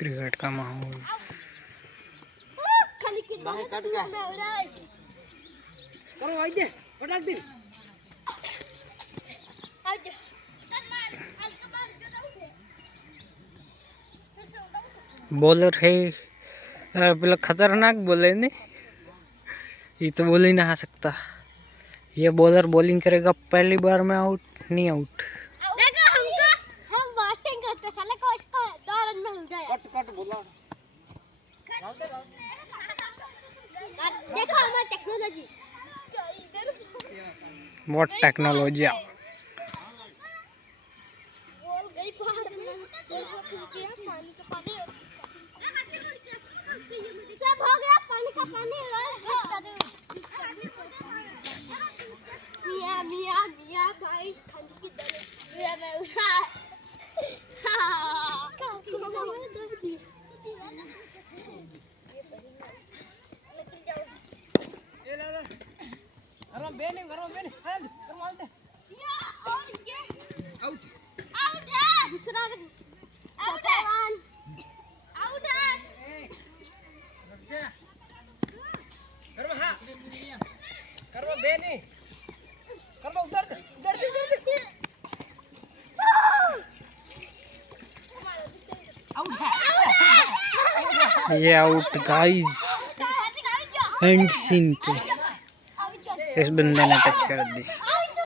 Cricket का माहौल। Bowler है पेला खतरनाक बॉलर ने, ये तो बोल ही नहीं सकता। ये बॉलर बॉलिंग करेगा पहली बार में आउट, नहीं आउट। हम बैटिंग करते साले को इसको 2 रन में हो जाए। कट बोला। देखो हमारी टेक्नोलॉजी। What technology. बॉल गई पानी का पानी सब हो गया, पानी का पानी मियां मियां मियां भाई खाने की दर मैं उठा ये आउट गाइस, एंड सीन पे इस बंदे ने टच कर दी।